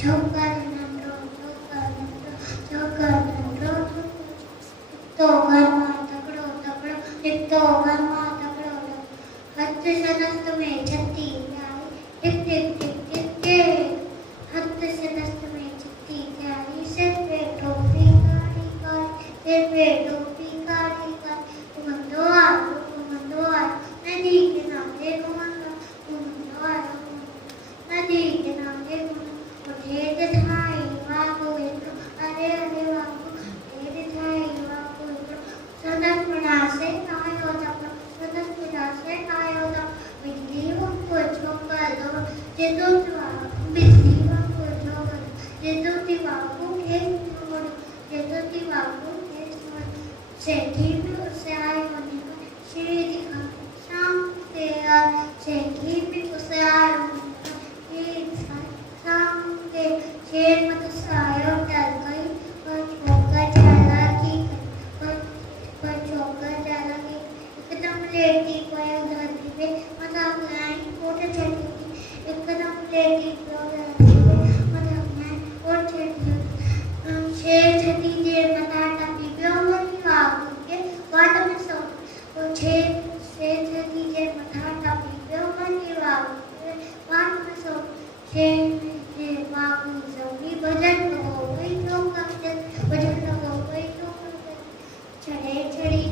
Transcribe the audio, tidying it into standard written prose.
Chokar Nandhiro, Chokar Nandhiro, तो घरमा तकड़ो तकड़ो, एक तो घरमा तकड़ो तकड़ो, हस्त सदस्त में छत्ती जाई, टिक टिक टिक टिक टिक, हस्त सदस्त में छत्ती जाई, सिर पे टोपी काली काली, सिर पे टोपी काली काली, घुमंदो आयो, नदी किनारे घुमंदो, घुमंदो आयो, नदी किनारे घुमंदो, ढेर थाई वागो इतो, अरे अरे वागो, ढेर थाई वागो इतो, सदन मिलासे नायो तकड़ो, सदन मिलासे नायो तकड़ो, बिजली वांगो चोकर दो, जेदो वागो, बिजली वांगो चोकर, जेदो वागो खेत छोड़ो, जेदो वागो खेत छोड़ो, सेठी में उसे आए होने को श्री दिखा, शाम के आए, सेठी में उसे आए होने को श्री दिखा, शाम के शेर मत सायो डर गई, पर चोकर चला की पर चोकर चला की, एकदम लेटी पयो धरती पे, मजाक लाई कोट चढ़ी थी, एकदम लेटी पयो धरती पे, मजाक लाई कोट चढ़ी थी, शेर छठी जे मथा टपी पयो मनी वागू के वाट में सो, तो शेर छठी जे मथा टपी पयो मनी वागू के वाट में सो, शेर जे वागू जमी भजन हो गई तो कब भजन हो गई तो चढ़े चढ़ी